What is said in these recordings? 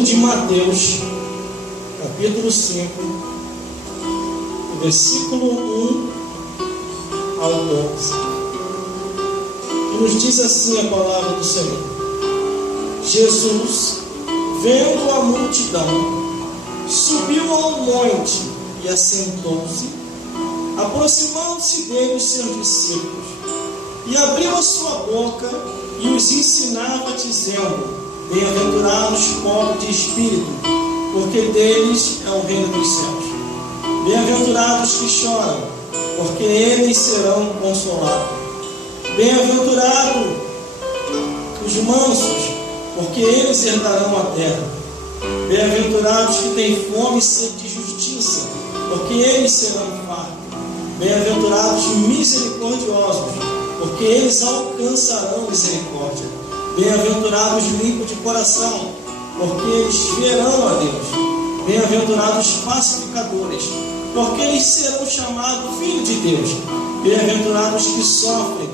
livro de Mateus, capítulo 5, versículo 1 ao 12. E nos diz assim a palavra do Senhor: Jesus, vendo a multidão, subiu ao monte e assentou-se. Aproximando-se dele os seus discípulos, e abriu a sua boca e os ensinava, dizendo: Bem-aventurados os pobres de espírito, porque deles é o reino dos céus. Bem-aventurados que choram, porque eles serão consolados. Bem-aventurados os mansos, porque eles herdarão a terra. Bem-aventurados que têm fome e sede de justiça, porque eles serão fartos. Bem-aventurados misericordiosos, porque eles alcançarão misericórdia. Bem-aventurados limpos de coração, porque eles verão a Deus. Bem-aventurados pacificadores, porque eles serão chamados filhos de Deus. Bem-aventurados que sofrem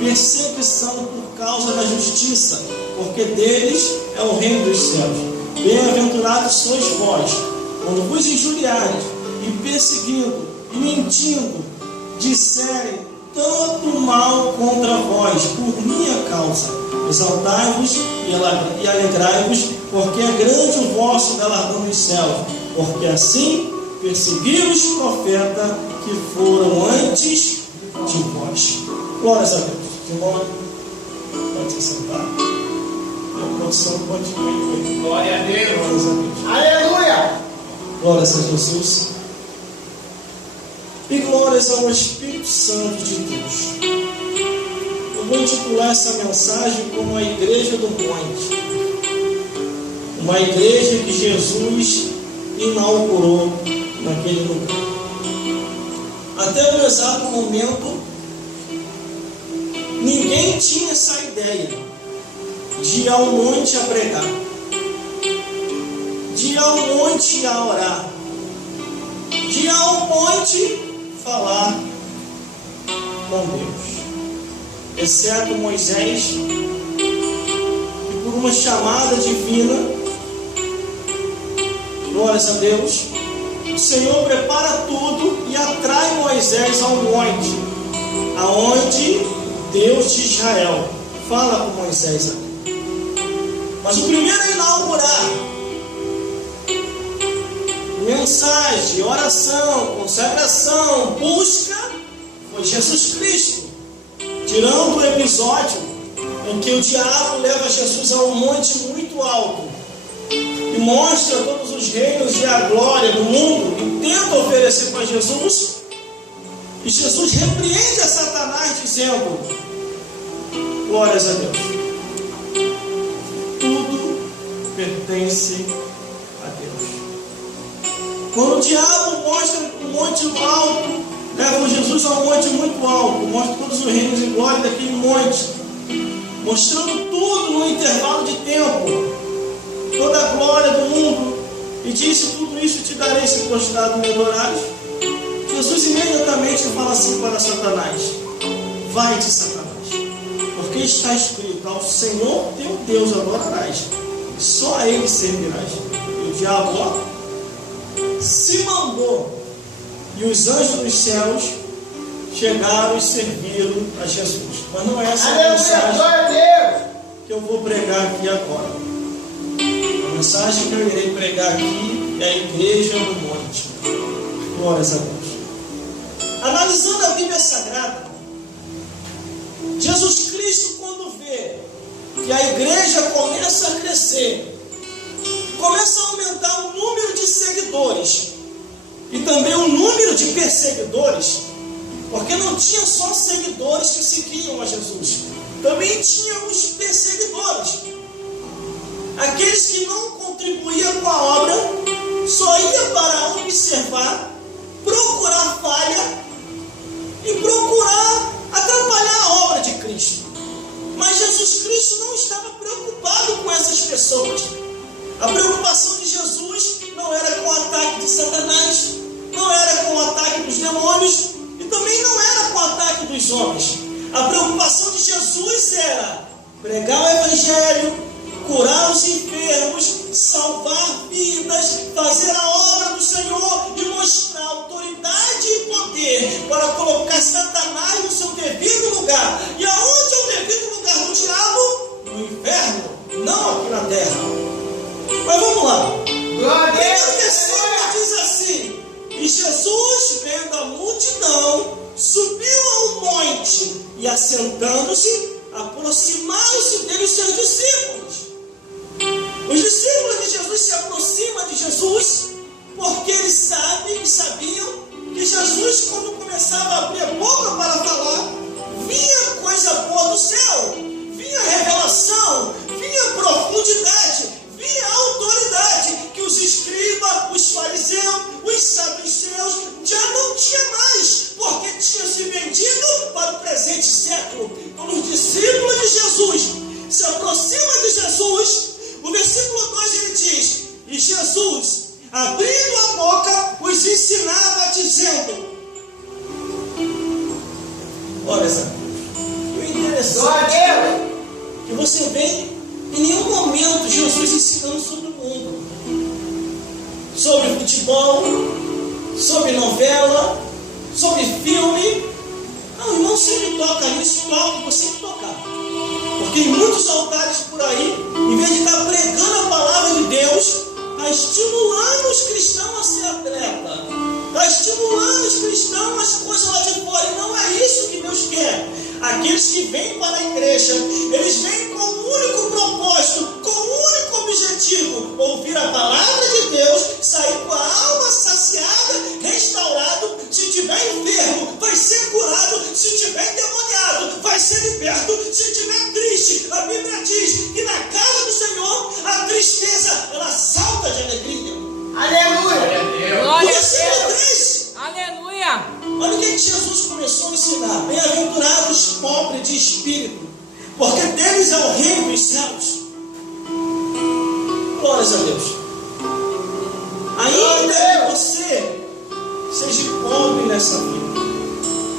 perseguição por causa da justiça, porque deles é o reino dos céus. Bem-aventurados sois vós, quando vos injuriarem e perseguindo e mentindo, disserem tanto mal contra vós por minha causa. Exaltai-vos e alegrai-vos, porque é grande o vosso galardão dos céus, porque assim perseguiram os profetas que foram antes de vós. Glórias a Deus. Irmão, pode se sentar. A produção pode ir. Glória a Deus. Glórias a Deus. Aleluia. Glórias a Jesus. E glórias ao Espírito Santo de Deus. Eu vou intitular essa mensagem como a Igreja do Monte. Uma igreja que Jesus inaugurou naquele lugar. Até o exato momento, ninguém tinha essa ideia de ir ao monte a pregar, de ir ao monte a orar, de ir ao monte falar com Deus, exceto Moisés, e por uma chamada divina, glórias a Deus, o Senhor prepara tudo e atrai Moisés ao monte, aonde Deus de Israel fala com Moisés ali. Mas o primeiro a inaugurar mensagem, oração, consagração, busca, foi Jesus Cristo. Tirando o episódio em que o diabo leva Jesus a um monte muito alto e mostra todos os reinos e a glória do mundo e tenta oferecer para Jesus, e Jesus repreende a Satanás dizendo: glórias a Deus, tudo pertence a Deus. Quando o diabo mostra um monte alto, leva Jesus a um monte muito alto, mostra todos os reinos e glória daquele monte, mostrando tudo no intervalo de tempo, toda a glória do mundo, e disse: tudo isso te darei se prostrado me adorares. Jesus imediatamente fala assim para Satanás: vai-te, Satanás, porque está escrito: ao Senhor teu Deus adorarás, e só a Ele servirás. E o diabo se mandou, e os anjos dos céus chegaram e serviram a Jesus. Mas não é essa a mensagem que eu vou pregar aqui agora. A mensagem que eu irei pregar aqui é a Igreja do Monte. Glórias a Deus. Analisando a Bíblia Sagrada, Jesus Cristo, quando vê que a igreja começa a crescer, começa a aumentar o número de seguidores e também o número de perseguidores, porque não tinha só seguidores que seguiam a Jesus, também tinha os perseguidores, aqueles que não contribuíam com a obra, só ia para observar, procurar falha e procurar atrapalhar a obra de Cristo. Mas Jesus Cristo não estava preocupado com essas pessoas. A preocupação de Jesus não era com o ataque de Satanás, não era com o ataque dos demônios e também não era com o ataque dos homens. A preocupação de Jesus era pregar o Evangelho, curar os enfermos, salvar vidas, fazer a obra do Senhor e mostrar autoridade e poder para colocar Satanás no seu devido lugar. E aonde é o devido lugar do diabo? No inferno, não aqui na terra. Mas vamos lá. A versículo diz assim: e Jesus, vendo a multidão, subiu ao monte e, assentando-se, aproximaram-se dele os seus discípulos. Os discípulos de Jesus se aproximam de Jesus porque eles sabem e sabiam que Jesus, quando começava a abrir a boca para falar, vinha coisa boa do céu, vinha revelação, vinha profundidade, vinha autoridade que os escribas, os fariseus, os saduceus já não tinha mais, porque tinha se vendido para o presente século. Quando os discípulos de Jesus se aproximam de Jesus, o versículo 2 ele diz: e Jesus, abrindo a boca, os ensinava dizendo. Olha, o interessante é que você vê em nenhum momento Jesus ensinando sobre o mundo, sobre futebol, sobre novela, sobre filme. Não, irmão, se ele toca nisso, toca, você tem que tocar. Porque em muitos altares por aí, em vez de estar pregando a palavra de Deus, está estimulando os cristãos a ser atleta, está estimulando os cristãos as coisas lá de fora. E não é isso que Deus quer. Aqueles que vêm para a igreja, eles vêm com um único propósito, com um único objetivo: ouvir a palavra de Deus, sair com a alma saciada, restaurado. Se estiver enfermo, vai ser curado. Se estiver endemoniado, vai ser liberto. Se estiver triste, a Bíblia diz que na casa do Senhor a tristeza ela salta de alegria. Aleluia! Glória a Deus! Aleluia! Olha o que Jesus começou a ensinar: bem-aventurados os pobres de espírito, porque deles é o reino dos céus. Glórias a Deus. Ainda que você seja pobre nessa vida,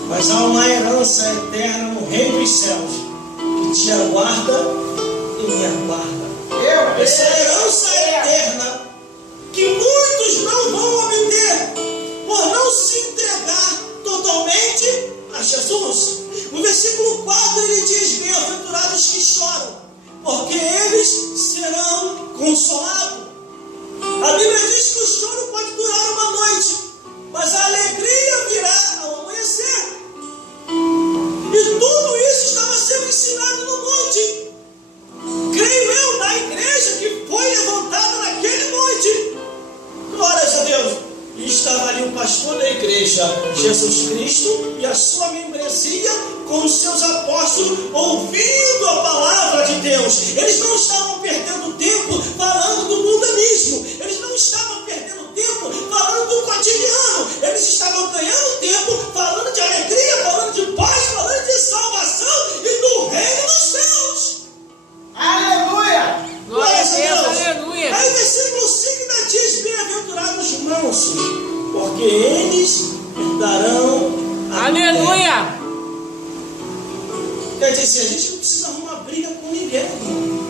mas há uma herança eterna no reino dos céus que te aguarda e me aguarda. Essa herança eterna que muitos não vão obter por não se entregar totalmente a Jesus. No versículo 4 ele diz: bem-aventurados que choram, porque eles serão consolados. A Bíblia diz que o choro pode durar uma noite, mas a alegria virá ao amanhecer. E tudo isso estava sendo ensinado no monte, creio eu, na igreja que foi levantada naquele monte. Glórias a Deus. E estava ali o pastor da igreja, Jesus Cristo, e a sua membresia com os seus apóstolos, ouvindo a palavra de Deus. Eles não estavam perdendo tempo falando do mundanismo, eles não estavam perdendo tempo falando do cotidiano, eles estavam ganhando tempo falando de alegria, falando de paz, falando de salvação e do reino dos céus. Aleluia! Glória a Deus! Aleluia! Aí o versículo 5 ainda diz: bem-aventurados os mansos, porque eles herdarão a aleluia! terra. Quer dizer, a gente não precisa arrumar briga com ninguém, irmão.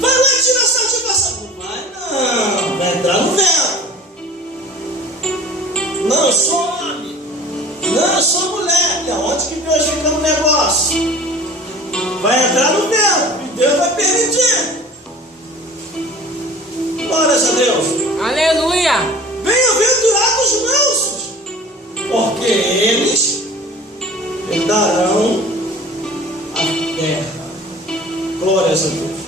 Vai lá tirar satisfação. Não vai não, vai entrar no vento. Não, eu sou homem. Não, eu sou mulher. E aonde que Deus fica no negócio? Vai entrar no vento e Deus vai permitir. Glórias a Deus. Aleluia! Bem-aventurados os mansos, porque eles herdarão a terra. Glórias a Deus.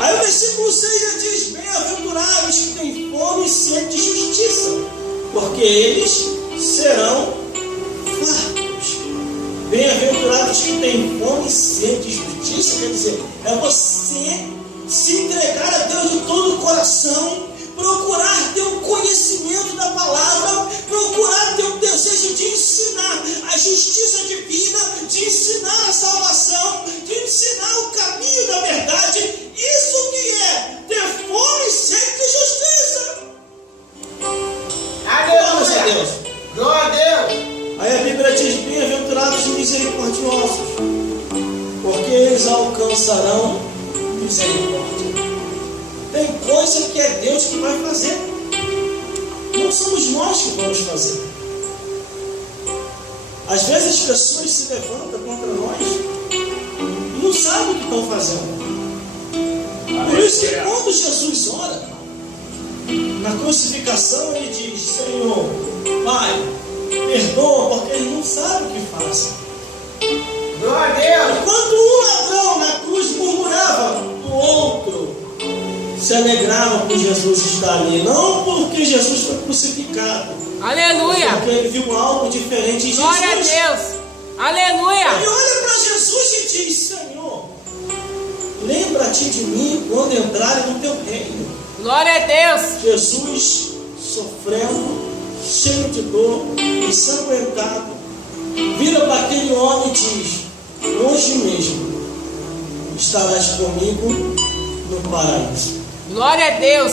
Aí o versículo 6 já diz: bem-aventurados que têm fome e sede de justiça, porque eles serão fartos. Bem-aventurados que têm fome e sede de justiça, quer dizer, é você se entregar a Deus de todo o coração, procurar ter o conhecimento da palavra, procurar ter o desejo de ensinar a justiça divina, de ensinar a salvação, de ensinar o caminho da verdade. Isso que é ter fome e sede de justiça. Glória a Deus. Glória a Deus. Aí a Bíblia diz: bem-aventurados os misericordiosos, porque eles alcançarão misericórdia. Tem coisa que é Deus que vai fazer. Não somos nós que vamos fazer. Às vezes as pessoas se levantam contra nós e não sabem o que estão fazendo. Por isso que quando Jesus ora, na crucificação ele diz: Senhor, Pai, perdoa, porque eles não sabem o que fazem. Glória a Deus. Enquanto um ladrão na cruz murmurava, o outro se alegrava por Jesus estar ali. Não porque Jesus foi crucificado. Aleluia. Porque ele viu algo diferente em Jesus. Glória a Deus. Aleluia. Ele olha para Jesus e diz: Senhor, lembra-te de mim quando entrarem no teu reino. Glória a Deus. Jesus sofrendo, cheio de dor, ensanguentado, vira para aquele homem e diz: hoje mesmo estarás comigo no paraíso. Glória a Deus.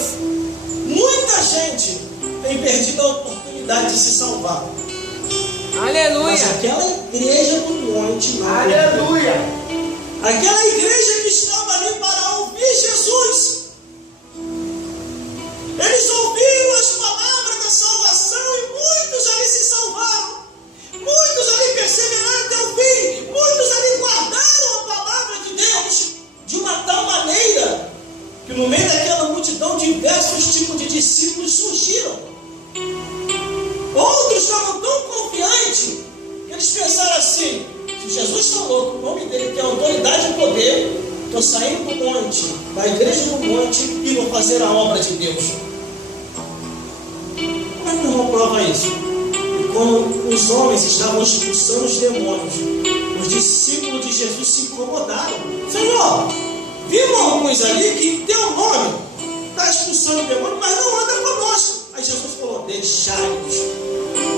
Muita gente tem perdido a oportunidade de se salvar. Mas Aleluia. aquela igreja do monte não. Aleluia. Aquela igreja que estava ali para ouvir Jesus. Eles ouviram as palavras da salvação e muitos ali se salvaram. Muitos ali perseveraram até o fim. Muitos ali guardaram a palavra de Deus de uma tal maneira que no meio daquela multidão diversos tipos de discípulos surgiram. Outros estavam tão confiantes que eles pensaram assim: se Jesus falou que o nome dele tem autoridade e poder, estou saindo do monte, da igreja do monte, e vou fazer a obra de Deus. Como é que não prova isso? E quando os homens estavam expulsando os demônios, os discípulos de Jesus se incomodaram. Senhor, vimos alguns ali que em teu nome está expulsando o demônio, mas não anda conosco. Aí Jesus falou: deixai-nos.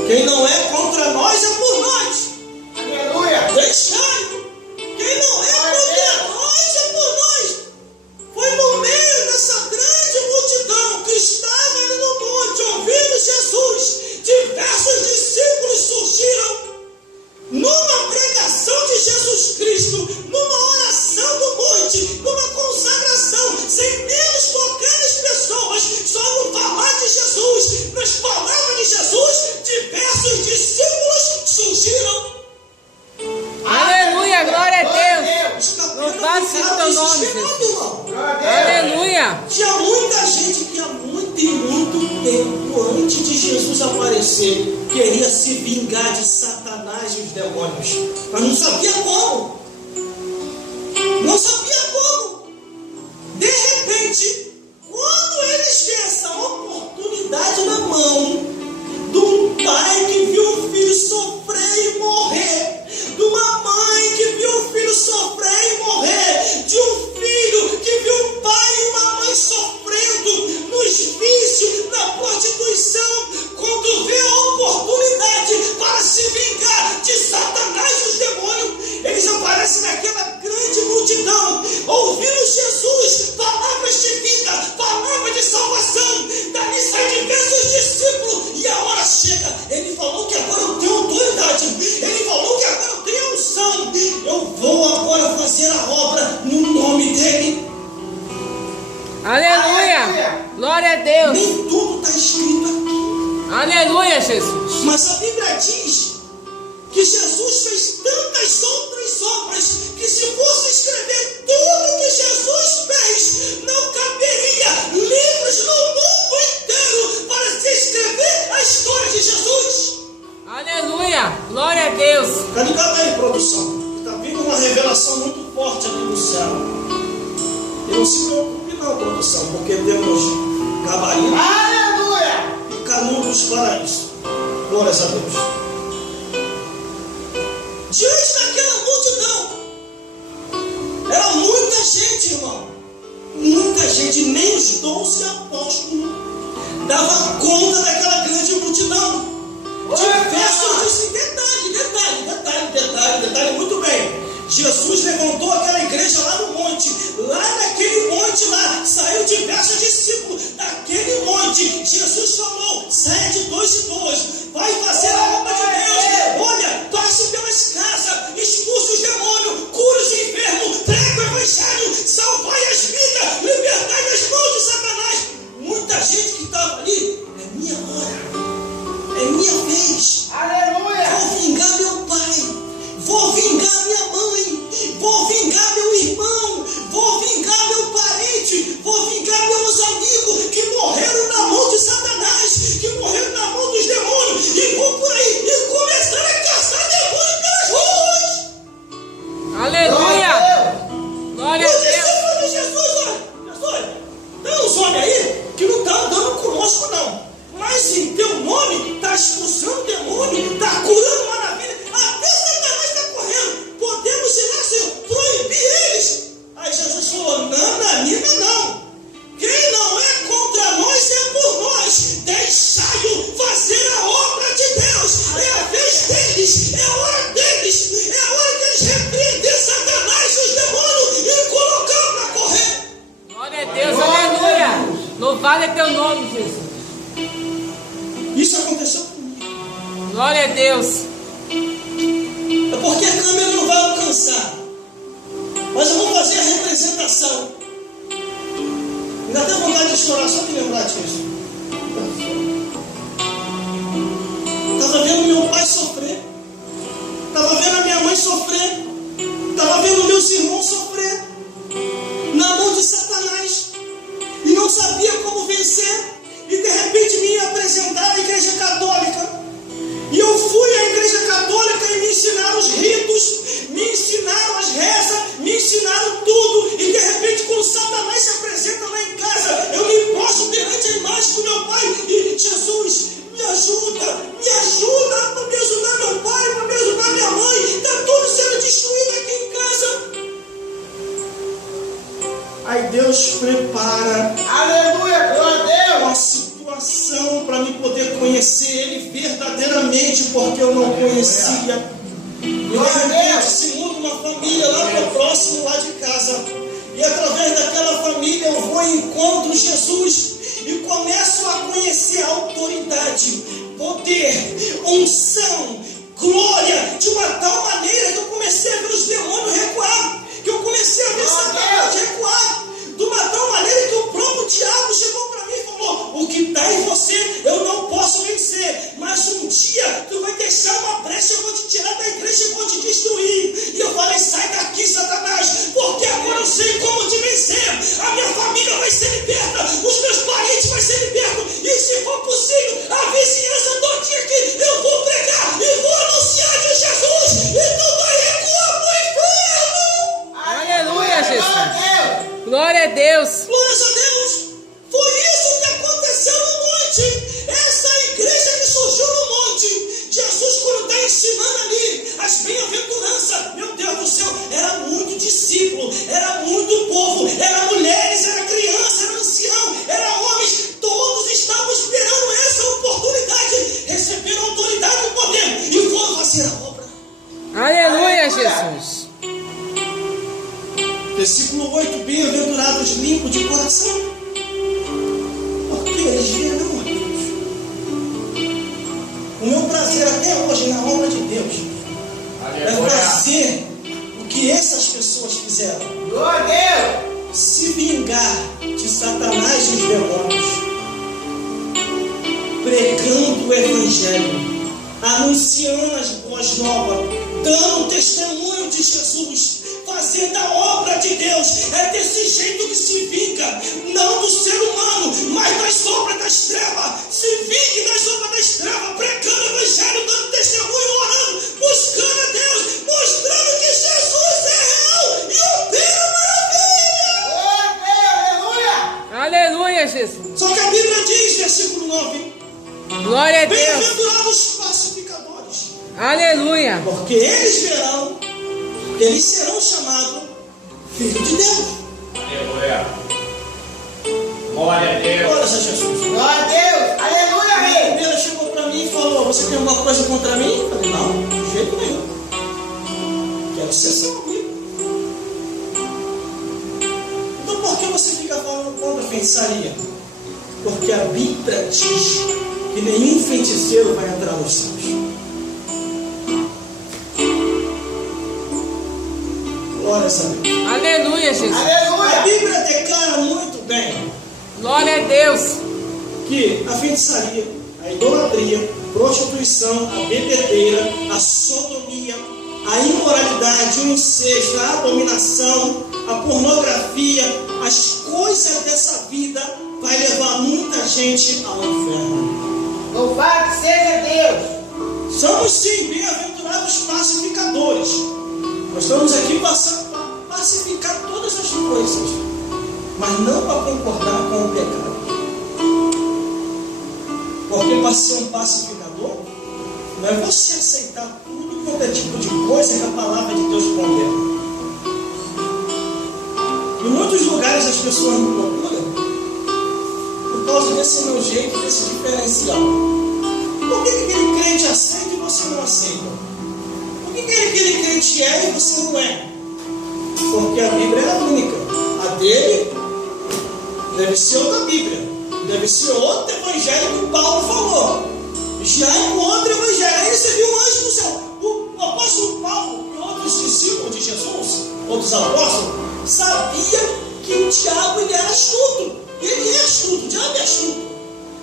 Quem não é contra nós é por nós. Aleluia. Deixai-nos. Quem não é contra nós é por nós. Foi no meio dessa grande multidão que estava ali no monte ouvindo Jesus. Diversos discípulos surgiram numa pregação de Jesus Cristo, numa oração do monte, numa consagração, sem menos tocar as pessoas, só no falar de Jesus, nas palavras de Jesus, diversos discípulos surgiram. Aleluia. Glória a Deus. Louvado seja o teu nome, Jesus. Aleluia. Tinha muita gente que há muito e muito tempo antes de Jesus aparecer queria se vingar de Satanás e os demônios, mas não sabia como. Não sabia como. De repente, quando eles têm essa oportunidade na mão de um pai que viu o filho sofrer e morrer, de uma mãe que viu o filho sofrer e morrer, de um filho que viu um pai e uma mãe sofrendo nos vícios, na prostituição, quando vê a oportunidade para se vingar de Satanás e os demônios, eles aparecem naquela grande multidão, ouvindo Jesus, palavras de vida, palavras de salvação. Dali saem diversos discípulos e a hora chega. Ele falou que agora eu tenho autoridade, ele falou que agora eu tenho unção, eu vou agora fazer a obra no nome dele. Aleluia. Glória a Deus. Nem tudo está escrito aqui, Aleluia, Jesus. mas a Bíblia diz que Jesus fez tantas outras obras que, se fosse escrever tudo que Jesus fez, não caberia livros no mundo inteiro para se escrever a história de Jesus. Aleluia. Glória a Deus. Está ligado aí, produção? Está vindo uma revelação muito forte aqui no céu. E não se preocupe não, produção, porque temos gabarito Aleluia. e canudos para isso. Glórias a Deus. Diante daquela multidão, era muita gente, irmão. Muita gente, nem os 12 apóstolos davam conta daquela grande multidão. Diversos, detalhe, muito bem. Jesus levantou aquela igreja lá no monte. Lá naquele monte lá, saiu diversos discípulos. Daquele monte, Jesus falou: saia de dois em dois, vai fazer a obra de Deus. Olha, passe pelas casas, expulse os demônios, cure os enfermos, pregue o evangelho, salvai as vidas, libertai das mãos de Satanás. Louvado é teu nome, Jesus. Isso aconteceu comigo. Glória a Deus. É porque a câmera não vai alcançar. Mas eu vou fazer a representação. Ainda tem vontade de chorar só de lembrar disso. Estava vendo meu pai sofrer. Estava vendo a minha mãe sofrer. Estava vendo meus irmãos sofrer. Na mão de Satanás. E não sabia como vencer. E de repente me apresentar à igreja católica. E eu fui à igreja católica e me ensinaram os ritos, me ensinaram as rezas, me ensinaram tudo. E de repente, quando Satanás se apresenta lá em casa, eu me prostro perante a imagem do meu pai. E Jesus, me ajuda para me ajudar meu pai, para me ajudar minha mãe. Está tudo sendo destruído aqui em casa. Aí Deus prepara. Aleluia, glória a Deus. Uma situação para me poder conhecer Ele verdadeiramente, porque eu não conhecia. E de repente se muda uma família lá para próximo, lá de casa. E através daquela família eu vou e encontro Jesus. E começo a conhecer a autoridade, poder, unção, glória, de uma tal maneira que eu comecei a ver os demônios recuar. Que eu comecei a ver Satanás recuar. De uma tal maneira que o próprio diabo chegou para mim e falou: o que está em você eu não posso vencer, mas um dia tu vai deixar uma brecha, eu vou te tirar da igreja e vou te destruir. E eu falei: sai daqui, Satanás, porque agora eu sei como te vencer. A minha família vai ser liberta, os meus parentes vão ser libertos, e se for possível, a vizinhança todinha aqui eu vou pregar e vou anunciar de Jesus, e tu vai recuar pro inferno. Aleluia, Jesus. Glória a Deus. Glória a Deus. Glórias a Deus. Foi isso que aconteceu no monte. Essa igreja que surgiu no monte. Jesus, quando está ensinando ali as bem-aventuranças, meu Deus do céu, era muito discípulo, era muito povo, era mulheres, era criança, era ancião, era homens. Todos estavam esperando essa oportunidade, receber autoridade e poder, e vou fazer a obra. Aleluia, Jesus. Versículo 8: bem-aventurados limpos de coração, porque eles verão a Deus. O meu prazer até hoje na obra de Deus é fazer o que essas pessoas fizeram. Glória a Deus. Se vingar de Satanás e os demônios, pregando o Evangelho, anunciando as boas novas, dando testemunho de Jesus, fazendo a obra de Deus. É desse jeito que se vinga, não do ser humano, mas das obras das trevas. Se vingue das obras das trevas, pregando o Evangelho, dando testemunho, orando, buscando a Deus, mostrando que Jesus é real e opera maravilha. Glória a Deus. Aleluia. Aleluia, Jesus. Só que a Bíblia diz, versículo 9: Glória a Deus. bem-aventurados os pacificadores, Aleluia. porque eles verão, eles serão chamados filhos de Deus. Aleluia. Glória a Deus. Glória a Jesus. Glória a Deus. Aleluia, A rei. primeira chegou para mim e falou: você tem alguma coisa contra mim? Eu falei: não, de jeito nenhum. Quero ser seu amigo. Então por que você fica falando contra a feitiçaria? Porque a Bíblia diz que nenhum feiticeiro vai entrar nos céus. Glórias a Deus. Aleluia, Jesus. A Aleluia. Bíblia declara muito bem Glória a Deus. que a feitiçaria, a idolatria, a prostituição, a bebedeira, a sodomia, a imoralidade, o incesto, a abominação, a pornografia, as coisas dessa vida vai levar muita gente ao inferno. Louvado seja Deus. Somos sim bem-aventurados pacificadores. Nós estamos aqui para pacificar todas as coisas, mas não para concordar com o pecado. Porque para ser um pacificador, não é você aceitar tudo quanto é tipo de coisa que a palavra de Deus condena. Em muitos lugares as pessoas me procuram por causa desse meu jeito, desse diferencial. Por que aquele crente aceita e você não aceita? Por que aquele crente é e você não é? Porque a Bíblia é a única. A dele deve ser outra Bíblia. Deve ser outro evangelho que Paulo falou. Já é um outro evangelho. Aí você viu um anjo no céu. O apóstolo Paulo e outros discípulos de Jesus, outros apóstolos, sabia que o diabo ele era astuto. Ele é astuto, o diabo é astuto.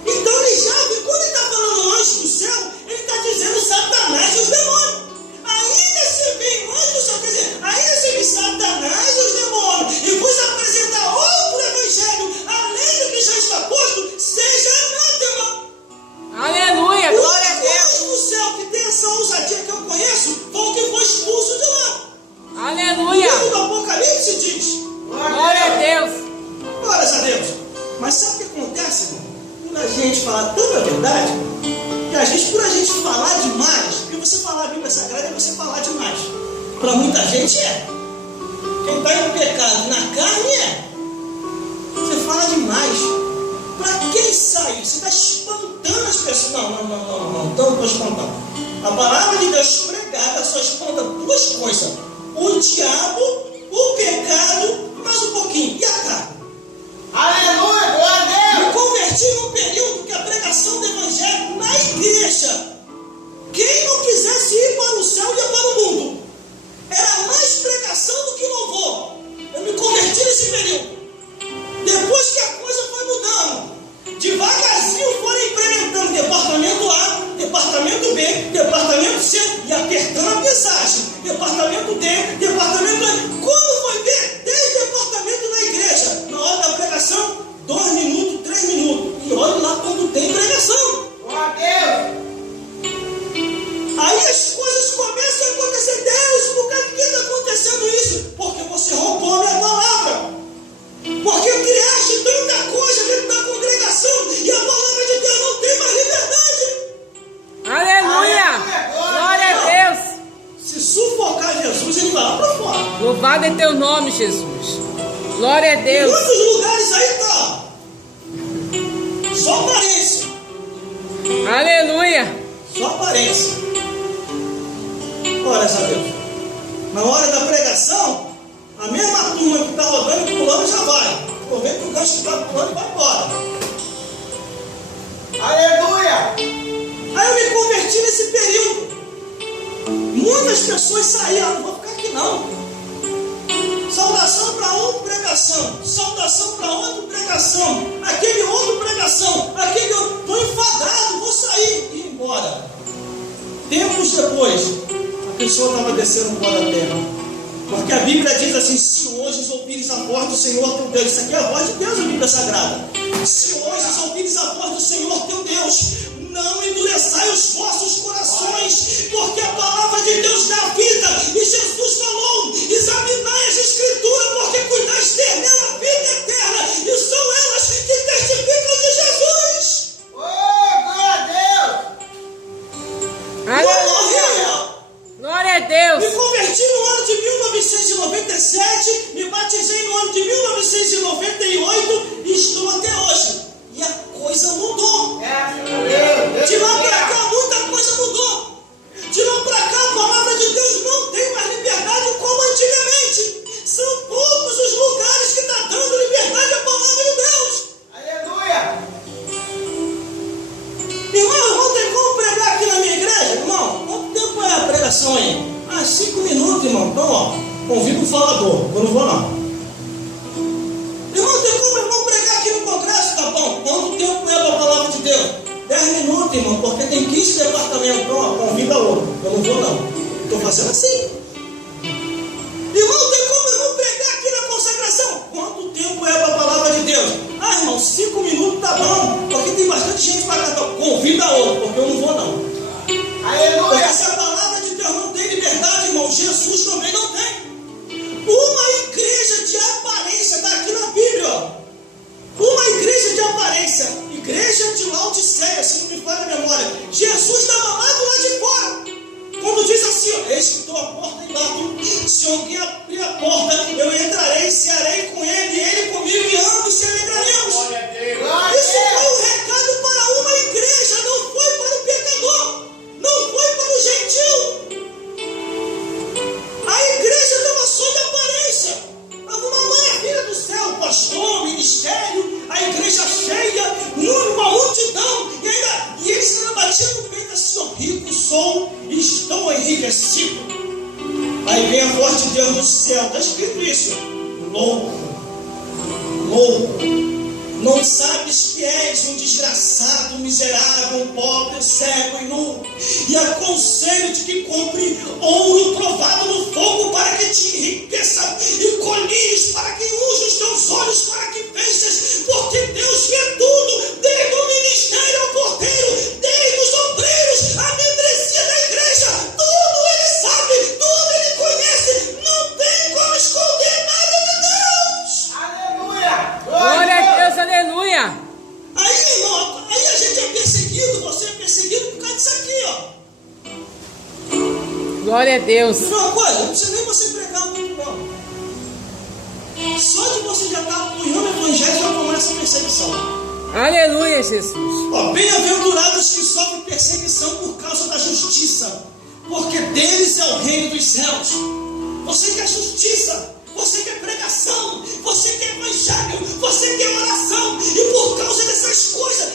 Então ele já vê, quando ele está falando anjo do céu, ele está dizendo Satanás e os demônios. Ainda se vê anjo do céu, quer dizer, ainda se vê Satanás e os demônios, e vos apresentar outro evangelho, além do que já está posto, seja anátema. Aleluia, glória a Deus. O anjo do céu que tem essa ousadia que eu conheço, foi o que foi expulso de lá. Aleluia. O livro do Apocalipse diz. Glória a Deus. Glórias a Deus. Mas sabe o que acontece, irmão? Quando a gente fala tanta verdade, que às vezes por a gente falar demais, porque você falar a Bíblia Sagrada é você falar demais. Para muita gente é. Quem está em pecado na carne é. Você fala demais. Para quem sair? Você está espantando as pessoas. Não estou espantando. A palavra de Deus pregada só espanta duas coisas: o diabo, o pecado, mais um pouquinho, e a carne. Aleluia, glória a Deus. Me converti num período que a pregação do evangelho na igreja, quem não quisesse ir para o céu ia para o mundo. Era mais pregação do que louvor. Eu me converti nesse período. Depois que a coisa foi mudando, devagarzinho foram implementando departamento A, departamento B, departamento C, e apertando a mensagem. Departamento D, departamento E. Quando foi ver, 10 departamentos na igreja. Na hora da pregação, 2 minutos, 3 minutos. E olha lá quando tem pregação. Glória a Deus. Aí as coisas começam a acontecer. Deus, por que está acontecendo isso? Porque você roubou a minha palavra. Porque criaste tanta coisa dentro da congregação e a palavra de Deus não tem mais liberdade. Aleluia. Glória a Deus. Se sufocar Jesus, ele vai lá para fora. Louvado é teu nome, Jesus. Glória a Em Deus. muitos lugares aí está. Só aparência. Aleluia. Só aparência. Glórias a Deus. Na hora da pregação, a mesma turma que está rodando e pulando já vai. Aproveita que o gancho que está pulando e vai embora. Aleluia. Aí eu me converti nesse período. Muitas pessoas saíram, não vou ficar aqui não. Saudação para um, pregação. Saudação para outro, pregação. Aquele outro, pregação. Aquele outro, estou enfadado, vou sair e ir embora. Tempos depois, a pessoa estava descendo embora da terra. Porque a Bíblia diz assim: se hoje ouvires a voz do Senhor teu Deus. Isso aqui é a voz de Deus, a Bíblia Sagrada. Se hoje ouvires a voz do Senhor teu Deus, não endureçai os vossos corações, porque a palavra de Deus dá vida. E Jesus falou: examinai as Escrituras, porque cuidais ter nela vida eterna. E são elas que testificam de Jesus. Oh, glória a Deus. Aleluia. Glória a Deus. Me converti no ano de 1997, me batizei no ano de 1998 e estou até hoje. E a coisa mudou. De lá para cá, muita coisa mudou. De lá para cá, a palavra de Deus não tem mais liberdade como antigamente. São poucos os lugares que estão dando liberdade à palavra de Deus. Aleluia. Irmão, não tem como pregar aqui na minha igreja, irmão? Quanto tempo é a pregação aí? 5 minutos, irmão. Então, ó, convido o falador. Eu não vou, não. Irmão, tem como, irmão, pregar aqui no congresso? Tá bom. Quanto tempo é a palavra de Deus? 10 minutos, irmão, porque tem 15 departamentos. Então, ó, convida outro. Eu não vou, não. Estou fazendo assim. Irmão, tem como, irmão, pregar aqui na consagração? Quanto tempo é a palavra de Deus? Irmão, 5 minutos tá bom, porque tem bastante gente para cá. Convida outro, porque eu não vou, não. Aleluia. Porque se a palavra de Deus não tem liberdade, irmão, Jesus também não tem. Uma igreja de aparência, está aqui na Bíblia, ó. Uma igreja de aparência, igreja de Laodiceia, se não me falha a memória. Jesus estava lá do lado de fora. Quando diz assim, ó, eis que estou à porta e bato. Se alguém abrir a porta, eu entrarei, cearei com ele, ele comigo, e ambos se alegraremos. Glória a Deus. Isso foi um recado para uma igreja, não foi para o pecador, não foi para o gentil. A igreja estava sob aparência. Estava uma maravilha do céu, pastor, ministério, a igreja cheia, céu. Está escrito isso. Louco. Não sabes que és um desgraçado, um miserável, um pobre, cego e nu. E aconselho-te que compre ouro provado no fogo para que te enriqueça, e colírios para que use os teus olhos para que vejas, porque Deus vê tudo, desde o ministério ao porteiro, desde os obreiros, a membresia da igreja. Tudo Ele sabe, tudo Ele conhece. Não tem como esconder nada de Deus. Aleluia. Glória a Deus, aleluia. Aí, irmão, aí a gente é perseguido, você é perseguido por causa disso aqui, ó. Glória a Deus. Sabe uma coisa? Não precisa nem você pregar muito, não. Só de você já estar apoiando o evangelho já começa a perseguição. Aleluia, Jesus. Ó, bem-aventurados que sofrem perseguição por causa da justiça, porque deles é o reino dos céus. Você quer justiça, você quer pregação, você quer evangelho, você quer oração, e por causa dessas coisas,